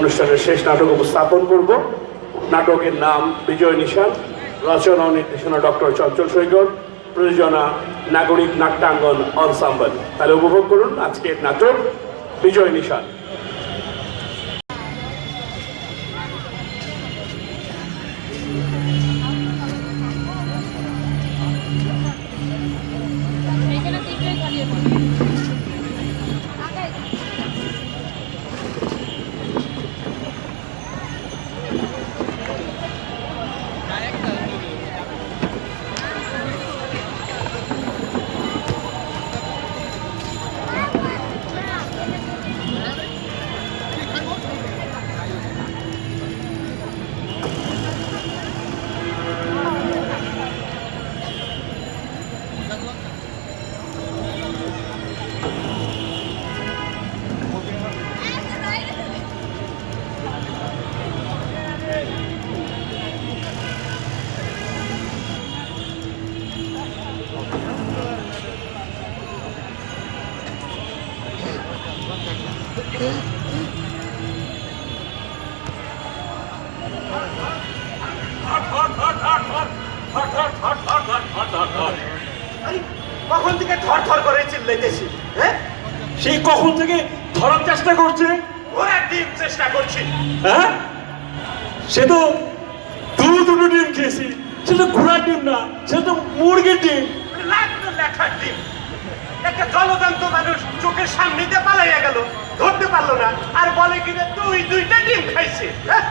অনুষ্ঠানের শেষ নাটক উপস্থাপন করব। নাটকের নাম বিজয় নিশান, রচনা ও নির্দেশনা ডক্টর চঞ্চল সৈকত, প্রযোজনা নাগরিক নাট্যাঙ্গন অনসাম্বল। তাহলে উপভোগ করুন আজকের নাটক বিজয় নিশান। কখন থেকে থর করে চিল্লাইতেছি? হ্যাঁ, সেই কখন থেকে ধরার চেষ্টা করছে। ওরা ডিম চেষ্টা করছি। হ্যাঁ, সে তো দুটো ডিম খেয়েছি। সেটা ঘোড়ার ডিম না, সেটা তো মুরগির ডিম। লাগতো লেখার ডিম। একটা জলজান্ত মানুষ চোখের সামনে দিয়ে পালাইয়া গেল, ধরতে পারলো না, আর বলে কিনা তুই দুইটা ডিম খাইছে। হ্যাঁ,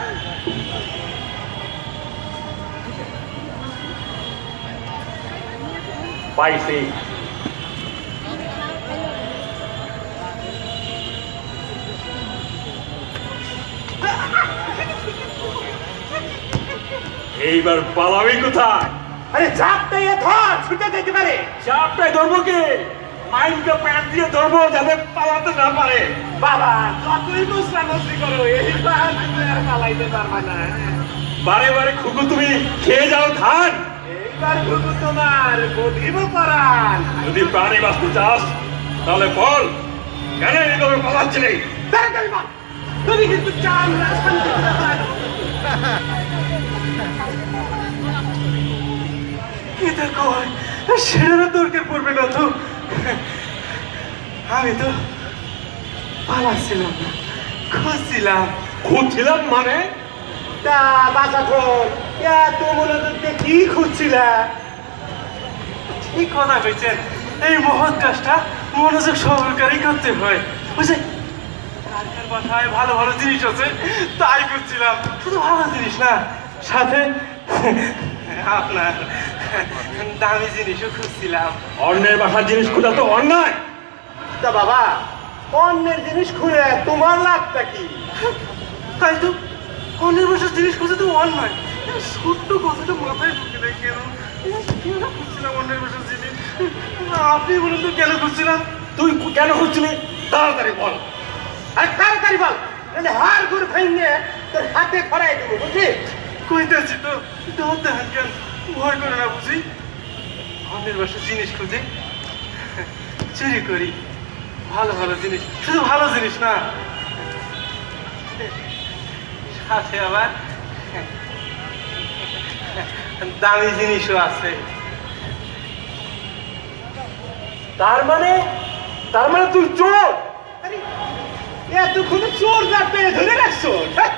পাইছি। এইবার পালাবি কোথায়? আরে চাপটাই ধর, ছুটে যেতে পারে। চাপটাই ধরবো কি? মাইন্ডটা প্যান্ট দিয়ে ধরবো যাতে পালাতে না পারে। বাবা যতই মুসরামস্তি করো, এইবার তুমি আর পালাইতে পারবা না। বারে বারে খুকু তুমি খেয়ে যাও ধান। এইবার শুধু তোমার গদিব পরাণ। যদি প্রাণী বাঁচতে চাস তাহলে বল, কেন এইভাবে পালাচ্ছিলি? তাড়াতাড়ি বল, তুমি কিন্তু চান না শান্তিতে থাকো। কি দেখো, সেটা দরকার পড়বে না তো। আমি তো পালাচ্ছিলাম না, খুঁজছিলাম। খুঁজছিলাম মানে? তা বাসা খোল, এত মনোযোগ দিয়ে কি খুঁজছিলা? ঠিক কথা কইছেন, এই মহৎ কাজটা মনোযোগ সহকারেই করতে হয়। বুঝছে, কালকের বাসায় ভালো ভালো জিনিস আছে, তাই করছিলাম। শুধু ভালো জিনিস না, সাথে আপনার দামি জিনিসও খুঁজছিলাম। অন্যের বাসার জিনিস খোঁজা তো অন্যায়। তা বাবা, অন্যের জিনিস খুঁড়ে তোমার লাভটা কি? তাই তো, অন্যের বাসার জিনিস খুঁজে তো অন্যায়। ছোট্ট কথাটা মাথায় ঢুকে দেয় কেন? কেন খুঁজছিলাম অন্যের বাসার জিনিস? আপনি বলুন তো কেন খুঁজছিলাম? তুই কেন খুঁজছিলি তাড়াতাড়ি বল। আর তাড়াতাড়ি বল, নাহলে হাড় গুড় ভেঙে তোর হাতে খড়াই দেবো, বুঝলি? কইতেছি তো, ডর দেখেন কেন? ভয় করে না বুঝি? অন্যের বাসার জিনিস খুঁজে চুরি করি, ভালো ভালো জিনিস, শুধু ভালো জিনিস না, সাথে আবার দামি জিনিসও আছে। তার মানে তুই চোর? আরে, এতক্ষণে চোর যাতে ধরে রাখছো? হ্যাঁ?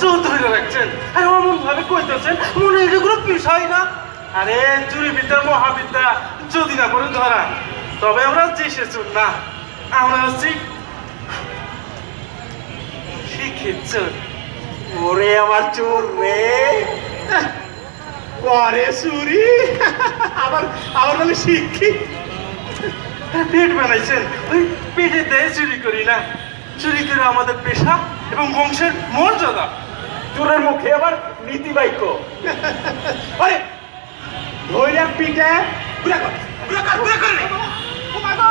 চোর ধরে রাখছেন আর অমন ভাবে কইতেছেন মনে হয় এগুলো বিষয় না। আরে চুরি বিদ্যা মহাবিদ্যা যদি না করে ধরা, তবে আমরা চেষে চোর না, আমরা হচ্ছি শিক্ষিত চোর। ওরে আমার চোর রে, করে চুরি, আবার আবার বলে শিক্ষিত। পেট বানাইছেন, ওই পেটে দেয় চুরি করি না। চুরি করে আমাদের পেশা এবং বংশের মর্যাদা। চোরের মুখে আবার নীতি বাক্য। আরে ধৈর্য পিঠে পুরা কর, পুরা কর, পুরা কর রে। ও মা গো!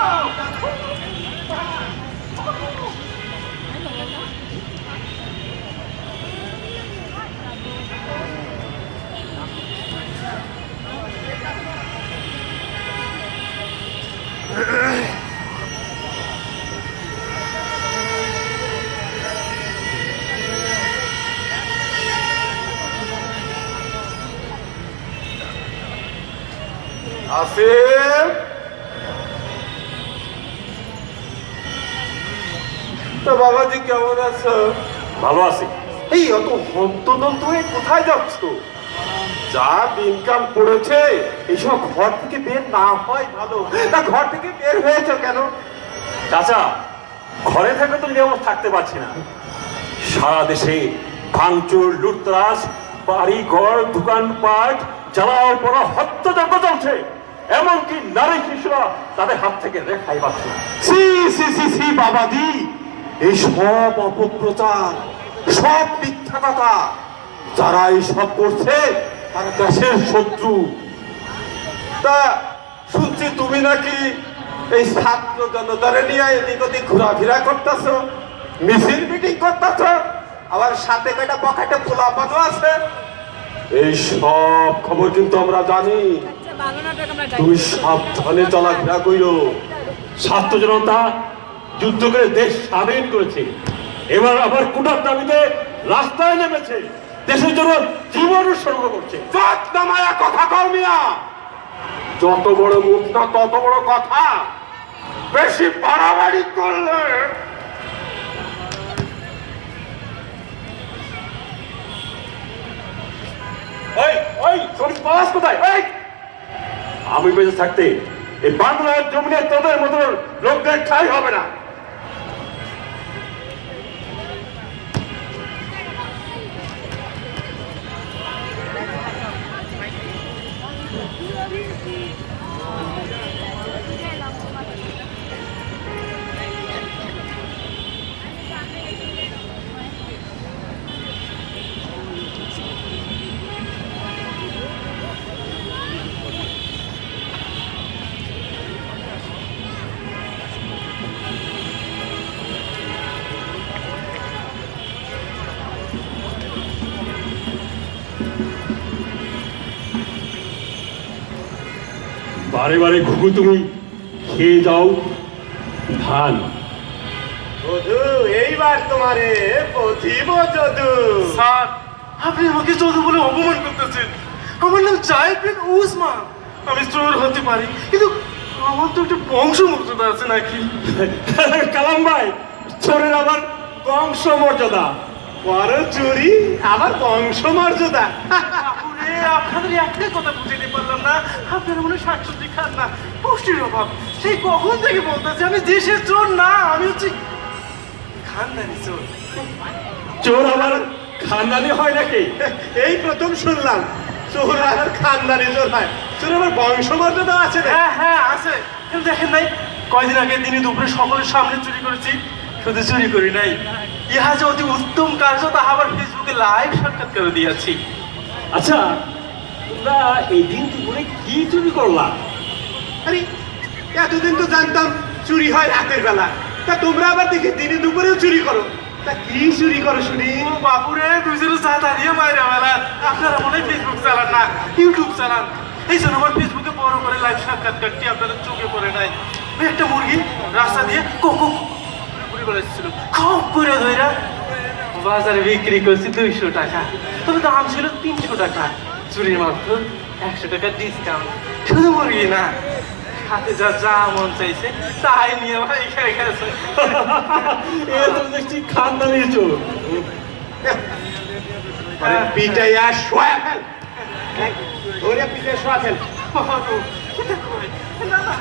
আসিফ, তো বাবাজি কেমন আছো? ভালো আছি। এই অত হন্তদন্ত হয়ে কোথায় যাচ্ছ? যা ইনকাম করেছে এইসব ঘর থেকে বের না হয় ভালো। তা ঘর থেকে বের হয়েছে কেন? চাচা, ঘরে থেকে তো নিরাপদ থাকতে পারছি না। সারা দেশে ভাঙচুর, লুটতরাজ, বাড়ি ঘর, দোকানপাট জ্বালাও পড়া, হত্যাযজ্ঞ চলছে। এমনকি নারী শিশুরা তাদের হাত থেকে রেহাই পাচ্ছে না। সি সি সি সি বাবাজি, এই সব অপপ্রচার, সব মিথ্যা কথা। যারা এইসব করছে তারা দেশের শত্রু। তা শুনছি তুমি নাকি এই ছাত্র জনতারে নিয়ে এদিক ওদিক ঘোরাফেরা করতেছ, মিছিল মিটিং করতেছ, আবার সাথে কয়টা পকেটে পোলাপানও আছে। এই সব খবর কিন্তু আমরা জানি। তুমি সাবধানে চলাফেরা কইরো। ছাত্র জনতা যুদ্ধ করে দেশ স্বাধীন করেছে, এবার আবার কোটার দাবিতে রাস্তায় নেমেছে, দেশের জন্য জীবন উৎসর্গ করছে। মায়া কথা কও মিয়া, যত বড় মুখ না তত বড় কথা। বেশি বাড়াবাড়ি করলে শরীর পালাস কোথায়? আমি বেঁচে থাকতে এই বাংলার জমিনে তোদের মতো লোকদের ঠাঁই হবে না। বারে বারে ঘুঘু তুমি খেয়ে যাও ধান। বধু, এইবার তোমারে বুঝিব যদু। স্যার, আপনি আমাকে চোদ বলে অপমান করতেছেন। আমার নাম জায়েদ বিন উসমান। আমি চোর হতে পারি, কিন্তু আমার তো একটা বংশ মর্যাদা আছে নাকি? কালাম ভাই, চোরের আবার বংশ মর্যাদা। বড় চুরি আবার বংশ মর্যাদা। বাপুরে, আপনাদের একটাই কথা বুঝতে পারলাম না, আপনারা মনে শাকসবজি খান না, পুষ্টির অভাব। সেই কখন থেকে বলতেছে আমি দেশের চোর না, আমি হচ্ছে খানদানি চোর। চোর আবার খানদানি হয় নাকি? এই প্রথম শুনলাম চোর আর খানদানি চোর হয়। চোর আবার বংশ মর্যাদা আছে না? হ্যাঁ হ্যাঁ আছে, কিন্তু দেখেন নাই কয়দিন আগে দিনে দুপুরে সকলের সামনে চুরি করেছি। শুধু চুরি করি নাই, ইহা যে অতি উত্তম কার্য তা আবার ফেসবুকে লাইভ সাক্ষাৎকার দিয়েছি। আচ্ছা, তোমরা এই দিন দুপুরে কি চুরি করলা? আরে, এতদিন তো জানতাম চুরি হয় রাতের বেলা, তা তোমরা আবার দেখি দিনে দুপুরেও চুরি করো। তা কি চুরি করো শুনি? ও বাপুরে, দুইজনে চা দাঁড়িয়ে মায়েরা বেলার। আপনারা মনে হয় ফেসবুক চালান না, ইউটিউব চালান। এই জন্য আমার ফেসবুকে বড় করে লাইভ সাক্ষাৎকারটি আপনাদের চোখে পড়ে নাই। ওই একটা মুরগি রাস্তা দিয়ে কোকো ঘুরে বেড়াচ্ছিল, খপ করে ধইরা বাজারে বিক্রি করছি 200 টাকা। তবে দাম ছিল 300 টাকা। চুরির মাত্র 100 টাকা ডিসকাউন্ট। শুধু মুরগি না, হাতে যা যা মন চাইছে তাই নিয়ে ভাই খেয়ে গেছে। এ তো দেখছি খানদানি চোর। আরে পিটাইয়া শোয়া ফেল, ধরে পিটাইয়া শোয়া ফেল। না না